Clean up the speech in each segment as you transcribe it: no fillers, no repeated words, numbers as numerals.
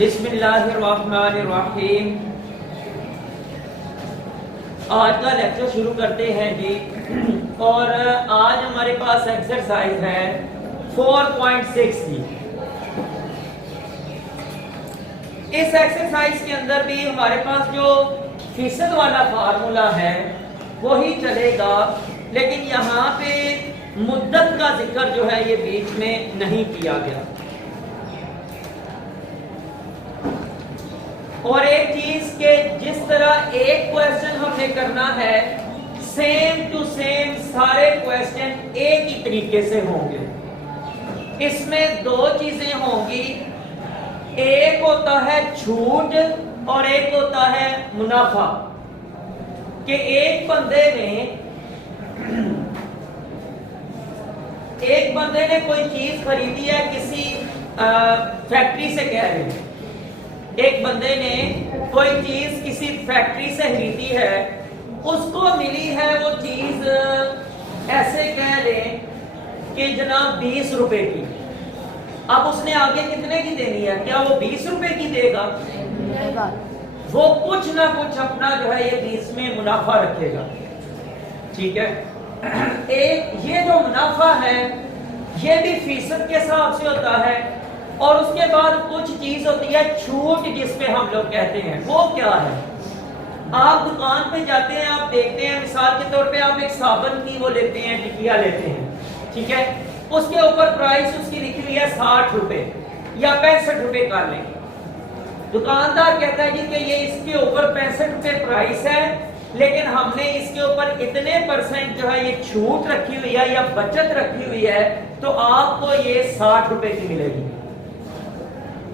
बिस्मिल्लाहिर्रहमानिर्रहीम। आज का लेक्चर शुरू करते हैं जी। और आज हमारे पास एक्सरसाइज है 4.6 की। इस एक्सरसाइज के अंदर भी हमारे पास जो फीसद वाला फार्मूला है वही चलेगा, लेकिन यहाँ पे मुद्दत का जिक्र जो है ये बीच में नहीं किया गया। और एक चीज के जिस तरह एक क्वेश्चन हमने करना है सेम टू सेम सारे क्वेश्चन एक ही तरीके से होंगे। इसमें दो चीजें होंगी, एक होता है छूट और एक होता है मुनाफा। कि एक बंदे ने कोई चीज खरीदी है किसी फैक्ट्री से, कह रहे हैं एक बंदे ने कोई चीज किसी फैक्ट्री से खरीदी है, उसको मिली है वो चीज ऐसे कह लें कि जनाब 20 रुपए की। अब उसने आगे कितने की देनी है? क्या वो 20 रुपए की देगा? वो कुछ ना कुछ अपना जो है ये 20 में मुनाफा रखेगा। ठीक है। एक ये जो मुनाफा है ये भी फीसद के हिसाब से होता है, और उसके बाद कुछ चीज होती है छूट, जिसपे हम लोग कहते हैं वो क्या है। आप दुकान पे जाते हैं, आप देखते हैं, मिसाल के तौर पे आप एक साबुन की वो लेते हैं, टिकिया लेते हैं, ठीक है। उसके ऊपर प्राइस उसकी लिखी हुई है 60 रुपए या 65 रुपए कर लें। दुकानदार कहता है जी कि ये इसके ऊपर 65 रुपए प्राइस है, लेकिन हमने इसके ऊपर इतने परसेंट जो है ये छूट रखी हुई है या बचत रखी हुई है, तो आपको ये 60 रुपए की मिलेगी।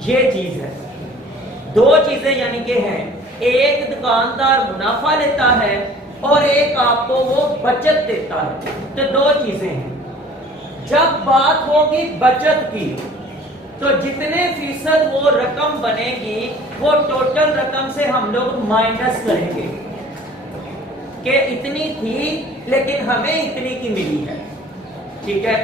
ये चीज है। दो चीजें यानी कि हैं, एक दुकानदार मुनाफा लेता है और एक आपको वो बचत देता है। तो दो चीजें हैं। जब बात होगी बचत की, तो जितने फीसद वो रकम बनेगी वो टोटल रकम से हम लोग माइनस करेंगे कि इतनी थी लेकिन हमें इतनी की मिली है। ठीक है।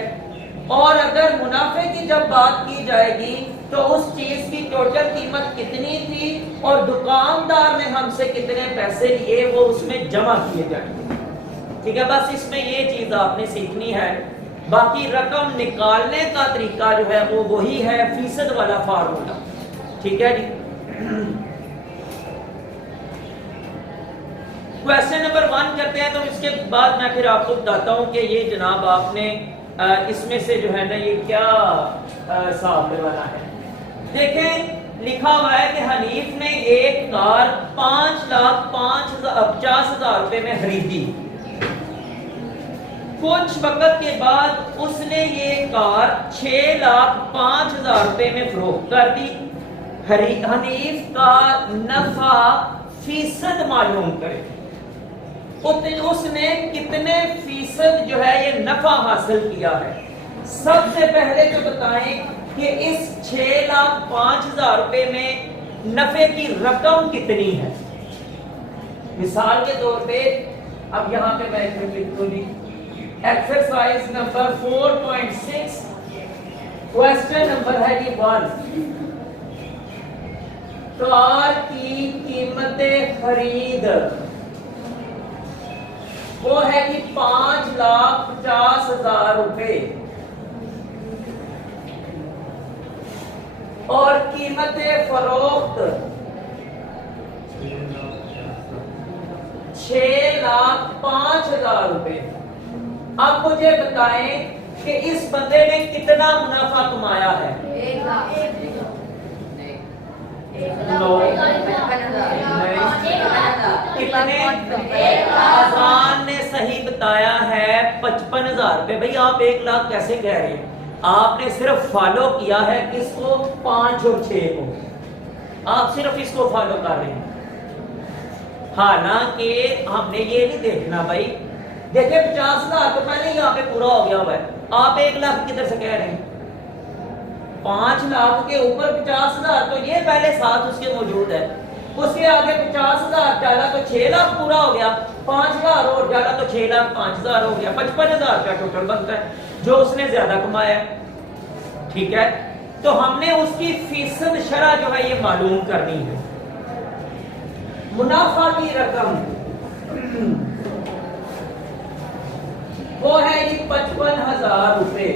और अगर मुनाफे की जब बात की जाएगी तो उस चीज की टोटल कीमत कितनी थी और दुकानदार ने हमसे कितने पैसे लिए वो उसमें जमा किए जाएंगे। ठीक है। बस इसमें ये चीज आपने सीखनी है। बाकी रकम निकालने का तरीका जो है वो वही है, फीसद वाला फार्मूला। ठीक है जी। क्वेश्चन नंबर 1 करते हैं, तो इसके बाद मैं फिर आपको बताता हूं कि ये जनाब आपने इसमें से जो है ना ये क्या हिसाब करवाना है। देखें लिखा हुआ है कि हनीफ ने एक कार 5,50,000 रुपए में खरीदी। कुछ वक्त के बाद उसने ये कार 6,05,000 रुपए में फरोख्त कर दी। हनीफ का नफा फीसद मालूम करे, उसने कितने फीसद जो है ये नफा हासिल किया है। सबसे पहले तो बताएं कि इस 6,05,000 रुपए में नफे की रकम कितनी है। मिसाल के तौर पे अब यहां पे मैं लिखूंगी एक्सरसाइज नंबर 4.6 क्वेश्चन नंबर है जी 1। कार की कीमत खरीद वो है कि 5,50,000 रुपए और कीमत फरोख्त 6,05,000 रुपए। अब मुझे बताएं कि इस बंदे ने कितना मुनाफा कमाया है। 1,00,000। आसान ने सही बताया है 55,000 रुपए। भाई आप 1,00,000 कैसे कह रहे हैं? आपने सिर्फ फॉलो किया है किसको? 5 और 6 को। आप सिर्फ इसको फॉलो कर रहे हैं। हालांकि हमने ये नहीं देखना भाई। देखिए 50,000 तो पहले यहाँ पे पूरा हो गया हुआ है। आप 1,00,000 किधर से कह रहे हैं? 5,00,000 के ऊपर 50,000 तो ये पहले साथ उसके मौजूद है। उसके आगे 50,000 डाला तो 6,00,000 पूरा हो गया। 5,000 और डाला तो 6,05,000 हो गया। 55,000 का टोटल बनता है जो उसने ज्यादा कमाया। ठीक है। तो हमने उसकी फीसद शरह जो है ये मालूम करनी है। मुनाफा की रकम वो है जी 55,000 रुपए।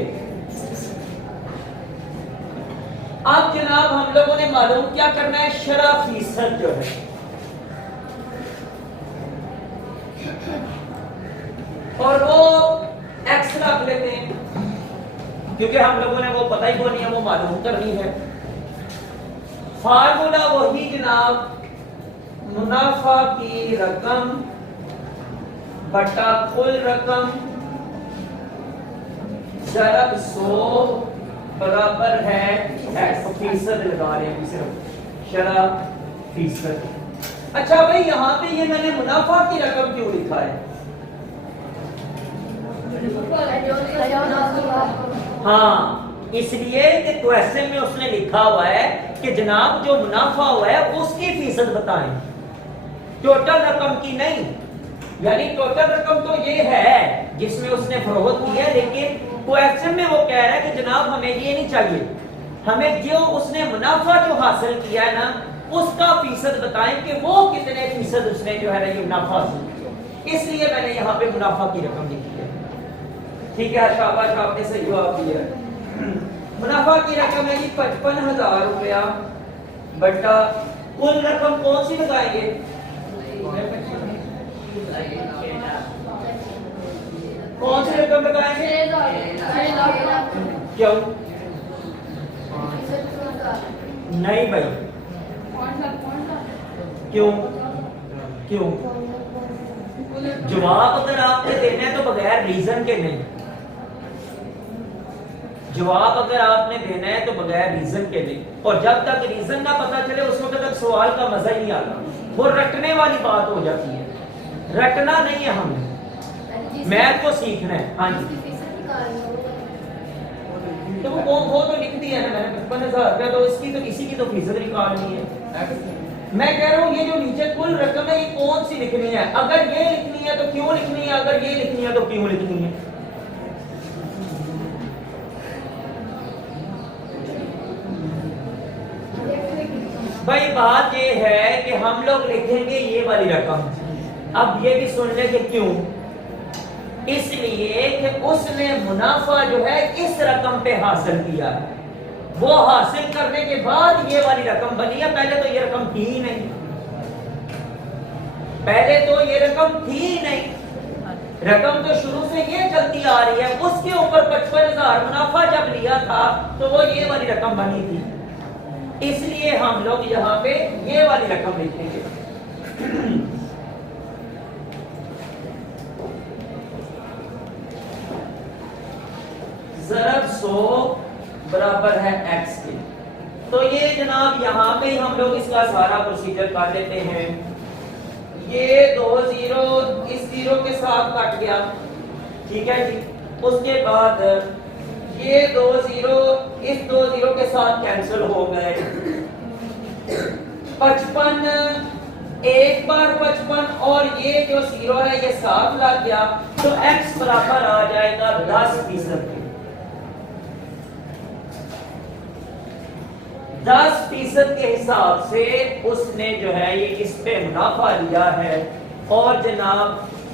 अब जनाब हम लोगों ने मालूम क्या करना है, शरह फीसद जो है, और वो एक्स रख लेते हैं क्योंकि हम लोगों ने वो पता ही नहीं है, वो मालूम करनी है। फार्मूला वही जनाब, मुनाफा की रकम बटा कुल रकम ज़रब 100 बराबर है एक्स। फीसद लगा रहे हैं सिर्फ, शरह फीसद। अच्छा भाई यहाँ पे ये मैंने मुनाफा की रकम क्यों लिखा है? हाँ, इसलिए कि क्वेश्चन में उसने लिखा हुआ है कि जनाब जो मुनाफा हुआ है उसकी फीसद बताएं, टोटल रकम की नहीं। यानी टोटल रकम तो ये है जिसमें उसने फरोख्त की है, लेकिन क्वेश्चन में वो कह रहा है कि जनाब हमें ये नहीं चाहिए, हमें जो उसने मुनाफा जो हासिल किया है ना उसका फीसद बताएं कि वो कितने फीसद उसने जो है ना ये मुनाफा हासिल किया। इसलिए मैंने यहाँ पे मुनाफा की रकम लिखी है। ठीक है, शाबाश, आपने सही जवाब दिया। मुनाफा की रकम है जी 55,000 रुपया बटा कुल रकम कौन सी लगाएंगे? कौन सी रकम लगाएंगे? क्यों? नहीं भाई, क्यों? क्यों? जवाब अगर आपने देना है तो बगैर रीजन के नहीं। जवाब अगर आपने देना है तो बगैर रीजन के नहीं, और जब तक रीजन ना पता चले उस वक्त तक सवाल का मजा ही नहीं आता। वो रटने वाली बात हो जाती है, रटना नहीं है, हमें मैथ को सीखना है। हाँ जी, तो वो तो लिख दिया है मैंने 55,000 रुपया, तो इसकी तो इसी की तो फीसद निकालनी है। मैं कह रहा हूँ ये जो नीचे कुल रकम है ये कौन सी लिखनी है? अगर ये लिखनी है तो क्यों लिखनी है, अगर ये लिखनी है तो क्यों लिखनी है? भाई बात ये है कि हम लोग लिखेंगे ये वाली रकम। अब ये भी सुन ले कि क्यों, इसलिए कि उसने मुनाफा जो है इस रकम पे हासिल किया है, वो हासिल करने के बाद ये वाली रकम बनी है। पहले तो ये रकम थी ही नहीं, पहले तो ये रकम थी ही नहीं, रकम तो शुरू से ये चलती आ रही है। उसके ऊपर 55,000 मुनाफा जब लिया था तो वो ये वाली रकम बनी थी, इसलिए हम लोग यहाँ पे ये वाली रकम लिखेंगे। ज़रब 100 बराबर है x के। तो ये जनाब यहाँ पे ही हम लोग इसका सारा प्रोसीजर कर लेते हैं। ये 2 जीरो इस जीरो के साथ कट गया, ठीक है जी। उसके बाद ये 2 जीरो इस 2 जीरो के साथ कैंसिल हो गए। 55 एक बार 55 और ये जो जीरो है ये साथ लग गया, तो x बराबर आ जाएगा 10%। 10% के हिसाब से उसने जो है ये इस पे मुनाफा लिया है, और जनाब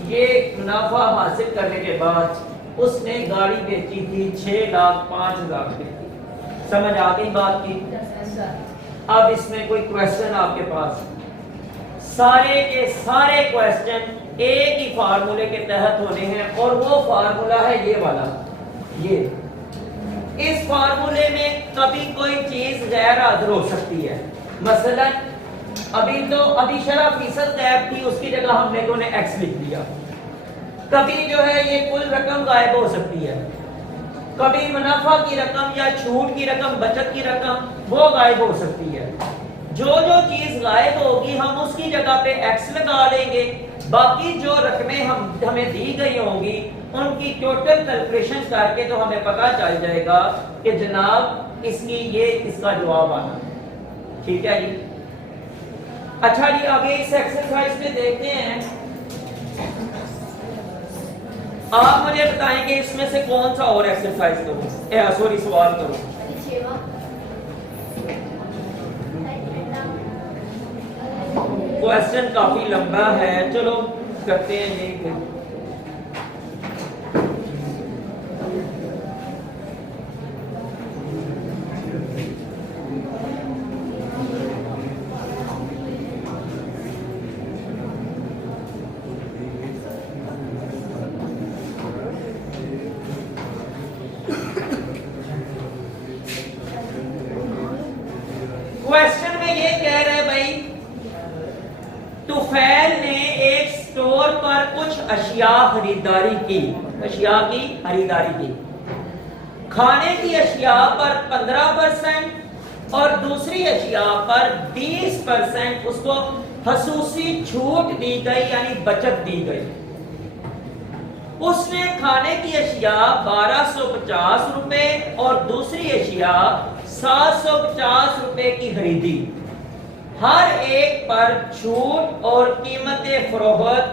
ये मुनाफा हासिल करने के बाद उसने गाड़ी बेची थी 6,05,000 रुपए की। समझ आ गई बात की? अब इसमें कोई क्वेश्चन आपके पास? सारे के सारे क्वेश्चन एक ही फार्मूले के तहत होने हैं, और वो फार्मूला है ये वाला। ये इस फार्मूले में कभी कोई चीज गैर हाजिर हो सकती है। मसलन अभी शरह फीसद गैप थी, उसकी जगह हम लोगों ने एक्स लिख दिया। कभी जो है ये कुल रकम गायब हो सकती है, कभी मुनाफा की रकम या छूट की रकम, बचत की रकम वो गायब हो सकती है। जो जो चीज गायब होगी हम उसकी जगह पे एक्स लगा लेंगे, बाकी जो रकमें हमें दी गई होंगी उनकी टोटल कैलकुलेशन करके तो हमें पता चल जाएगा कि जनाब इसकी ये इसका जवाब आना। ठीक है जी। अच्छा जी, आगे इस एक्सरसाइज में देखते हैं। आप मुझे बताएंगे इसमें से कौन सा और एक्सरसाइज करूं, सॉरी सवाल करूं। क्वेश्चन काफी लंबा है, चलो करते हैं ये। क्वेश्चन में ये कह रहे भाई, तुफैल ने एक स्टोर पर कुछ अशिया खरीदारी की, अशिया की खरीदारी की। खाने की अशिया पर 15% और दूसरी अशिया पर 20% उसको खसूसी छूट दी गई, यानी बचत दी गई। उसने खाने की अशिया 1250 रुपए और दूसरी अशिया 750 रुपए की खरीदी। हर एक पर छूट और कीमत फरोख्त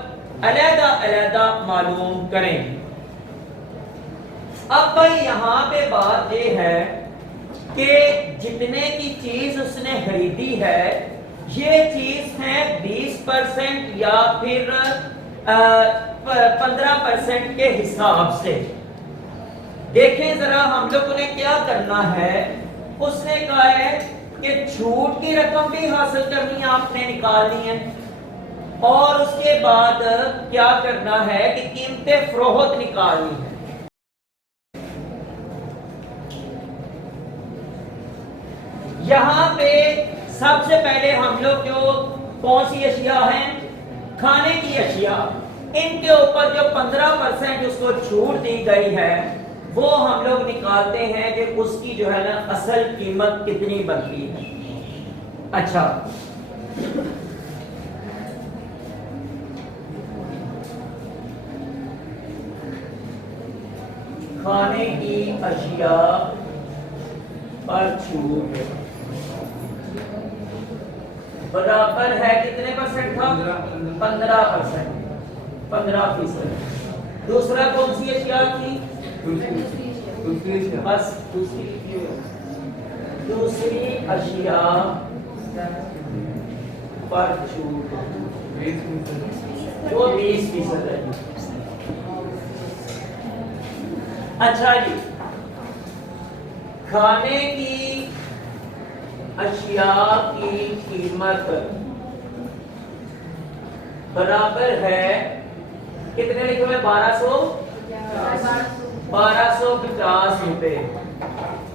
अलग-अलग मालूम करें। अब भाई यहां पे बात यह है कि जितने की चीज उसने खरीदी है, ये चीज है 20% या फिर 15% के हिसाब से। देखें जरा हम लोगों ने क्या करना है। उसने कहा है कि छूट की रकम भी हासिल करनी है, आपने निकालनी है, और उसके बाद क्या करना है कि कीमतें फरोख्त निकालनी है। यहां पे सबसे पहले हम लोग जो कौन सी अशिया हैं, खाने की अशिया, इनके ऊपर जो 15% उसको छूट दी गई है वो हम लोग निकालते हैं कि उसकी जो है ना असल कीमत कितनी बनती है। अच्छा, खाने की अशिया पर छूट बराबर है कितने परसेंट था? 15%, 15%। दूसरा कौन सी अशिया थी? बस दूसरी अशिया पर छूट जो 20% है। अच्छा जी, खाने की अशिया की कीमत बराबर है कितने लिखे हुए? 1250 रुपए,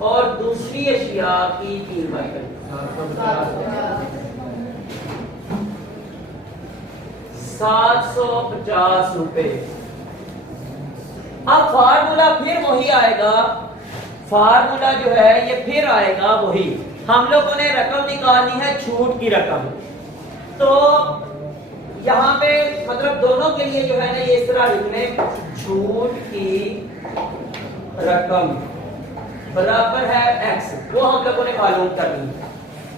और दूसरी अशिया की कीमत 750 रुपए। अब फार्मूला फिर वही आएगा, फार्मूला जो है ये फिर आएगा वही। हम लोगों ने रकम निकालनी है छूट की रकम, तो यहां पे मतलब दोनों के लिए जो है ना ये इस तरह लिखने, छूट की रकम बराबर है x, वो हम लोगों ने मालूम करनी है।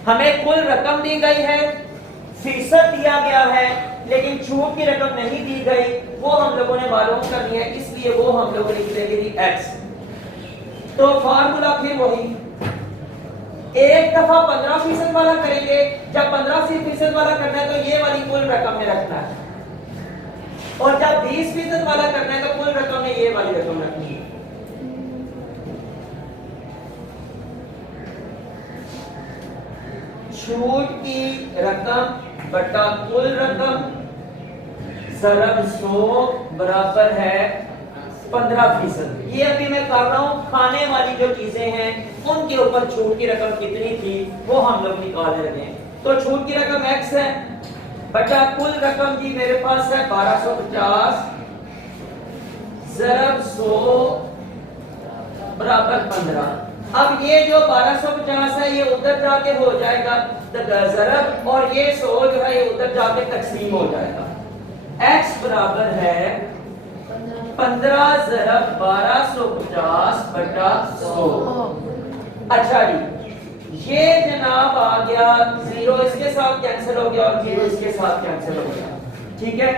हमें कुल रकम दी गई है, फीसद दिया गया है, लेकिन छूट की रकम नहीं दी गई, वो हम लोगों ने मालूम करनी है, इसलिए वो हम लोग लिख देंगे x। तो फार्मूला फिर वही, एक दफा 15% वाला करेंगे, जब 15% वाला करना है तो ये वाली कुल रकम में रखना है, और जब 20% वाला करना है तो कुल रकम में ये वाली रकम रखनी है। छूट की रकम बटा कुल रकम ज़रब 100 बराबर है 15%। ये अभी मैं कर रहा हूं, खाने वाली जो चीजें हैं उनके ऊपर छूट की रकम कितनी थी वो हम लोग निकाल रहे हैं। तो छूट की रकम x है बटा कुल रकम जी मेरे पास है 1250 ज़रब 100 बराबर 15। अब ये जो 1250 है ये उधर जाके हो जाएगा ज़रब, और ये 100 जो है ये उधर जाके तकसीम हो जाएगा। x बराबर है 15 ज़रब 1250 बटा 100। अच्छा जी, ये जनाब आ गया 0 इसके साथ कैंसिल हो गया और 0 इसके साथ कैंसिल हो गया, ठीक है।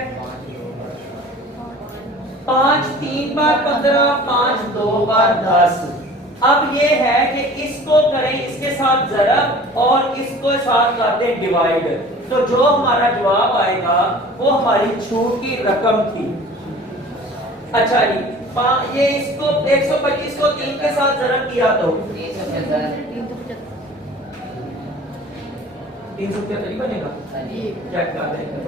5 3 बार 15, 5 2 बार 10, अब ये है कि इसको करें इसके साथ जरब और इसको साथ करते हैं डिवाइड, तो जो हमारा जवाब आएगा वो हमारी छूट की रकम थी। अच्छा जी, ये इसको 125 को 3 के साथ जरब किया तो 375 बनेगा। चेक कर देंगे।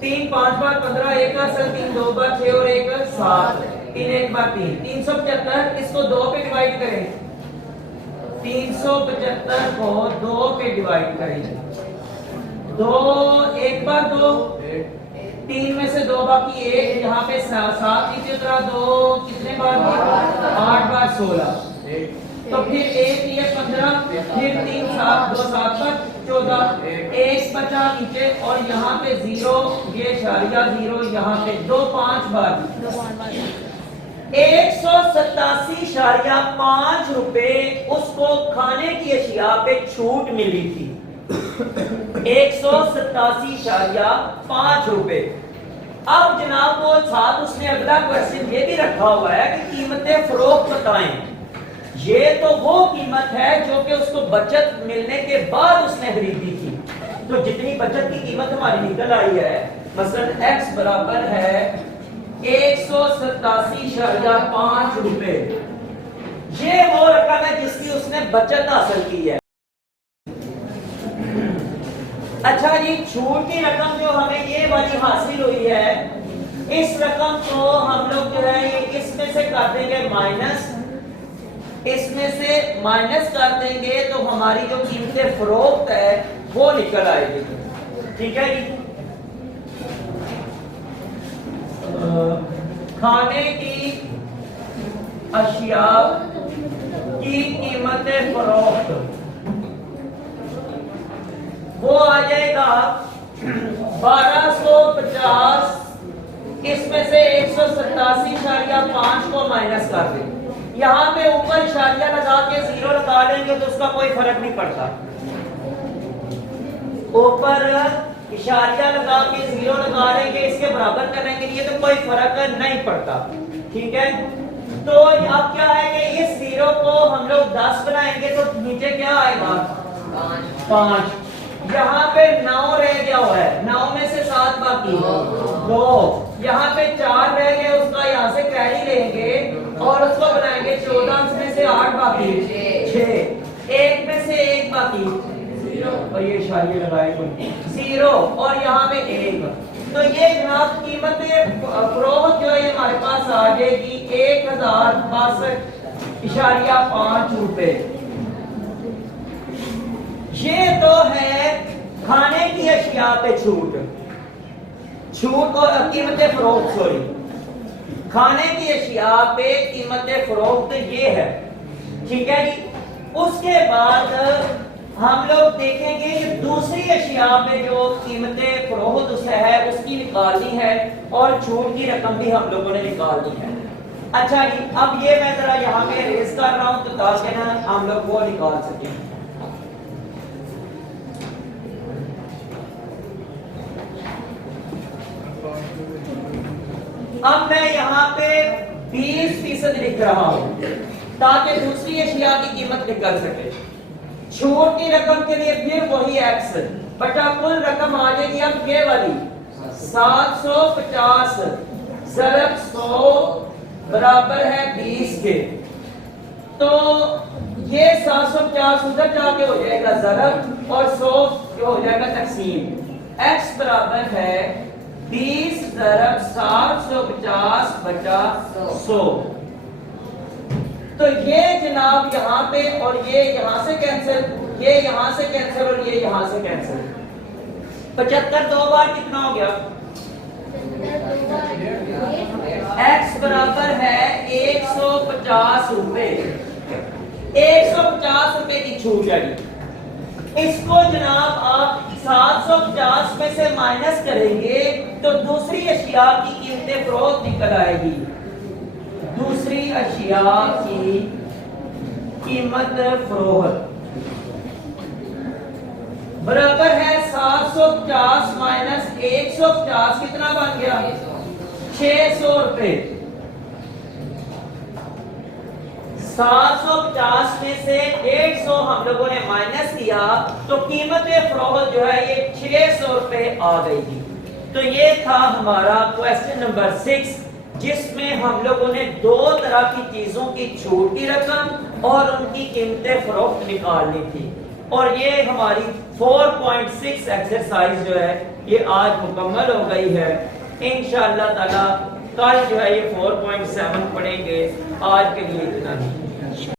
3 5 बार 15, 1 बार 3 2 बार 6 और 1 7, 3 1 बार 3 375। इसको 2 पे डिवाइड करें, 375 को 2 पे डिवाइड करें, 2 1 बार 2, 3 में से 2 बाकी 1, यहाँ पे 7 नीचे उतरा, 2 कितने बार 8 बार 16, तो फिर 1 ये 15, फिर 3 7 2 7 पर 14, 1 बचा नीचे और यहाँ पे 0, ये इशारिया 0, यहाँ पे 2 5 बार 187.5 रुपए उसको खाने की अशिया पे छूट मिली थी। 187.5 रुपए। अब जनाब वो साथ उसने अगला क्वेश्चन ये भी रखा हुआ है कि कीमतें फरोख्त बताएं। ये तो वो कीमत है जो कि उसको बचत मिलने के बाद उसने खरीदी थी। तो जितनी बचत की कीमत हमारी निकल आई है, मसलन x बराबर है 187.5 रुपए, ये वो रकम है जिसकी उसने बचत हासिल की है। अच्छा जी, छूट की रकम जो हमें ये वाली हासिल हुई है, इस रकम को हम लोग जो है ये इसमें से कर देंगे माइनस, इसमें से माइनस कर देंगे तो हमारी जो कीमतें फरोख्त है वो निकल आएगी। ठीक है जी। खाने की अशिया की कीमतें फरोख्त वो आ जाएगा 1250, इसमें से 187.5 को माइनस कर दें। यहाँ पे ऊपर इशारिया लगा के 0 लगा देंगे तो उसका कोई फर्क नहीं पड़ता। ऊपर इशारिया लगा के 0 लगा देंगे, इसके बराबर करने के लिए तो कोई फर्क नहीं पड़ता। ठीक है, तो अब क्या है कि इस 0 को हम लोग 10 बनाएंगे तो नीचे क्या आएगा 5। यहाँ पे 9 रह गया हुआ है, 9 में से 7 बाकी 2, यहाँ पे 4 रह गए, उसका यहाँ से कैरी लेंगे और उसको बनाएंगे 14 में से 8 बाकी 6, 1 में से 1 बाकी 0 और ये इशारे लगाए 0 और यहाँ पे 1। तो ये जनाब कीमत फरोख्त जो है हमारे पास आ जाएगी 1062.5 रुपए। ये तो है खाने की अशिया पे छूट और कीमतें फरोख्त, सॉरी, खाने की अशिया पे कीमतें फरोख्त ये है। ठीक है जी। उसके बाद हम लोग देखेंगे कि दूसरी अशिया पे जो कीमतें फरोख्त उससे है उसकी निकालनी है और छूट की रकम भी हम लोगों ने निकालनी है। अच्छा जी, अब ये मैं जरा यहाँ पे रेस कर रहा हूँ तो ताकि ना हम लोग वो निकाल सकें। अब मैं यहाँ पे 20% लिख रहा हूं ताकि दूसरी अशिया की कीमत निकल सके। छूट की रकम के लिए फिर वही x बटा कुल रकम आ जाएगी अब ये वाली 750 ज़रब 100 बराबर है 20 के। तो ये 750 उधर जाके हो जाएगा ज़रब और 100 जो हो जाएगा तकसीम। x बराबर है 20 ज़रब 750 बटा 100। तो ये जनाब यहाँ पे और ये यहाँ से कैंसिल, ये यहाँ से कैंसिल और ये यहाँ से कैंसिल। 75 दो बार कितना हो गया? x बराबर है 150 रुपए। 150 रुपए की छूट है। इसको जनाब आप 750 में से माइनस करेंगे तो दूसरी अशिया की कीमतें फरोख्त निकल आएगी। दूसरी अशिया की कीमत फरोख्त बराबर है 750 माइनस 150 कितना बन गया? 600 रुपए। 750 में से 150 हम लोगों ने माइनस किया तो कीमत फरोख्त जो है ये 600 रुपए आ गई थी। तो ये था हमारा क्वेश्चन नंबर 6, जिसमें हम लोगों ने दो तरह की चीजों की छूट की रकम और उनकी कीमतें फरोख्त निकालनी थी। और ये हमारी 4.6 एक्सरसाइज जो है ये आज मुकम्मल हो गई है। इंशाअल्लाह ताला कल जो है ये 4.7 पढ़ेंगे। आज के लिए इतना ही।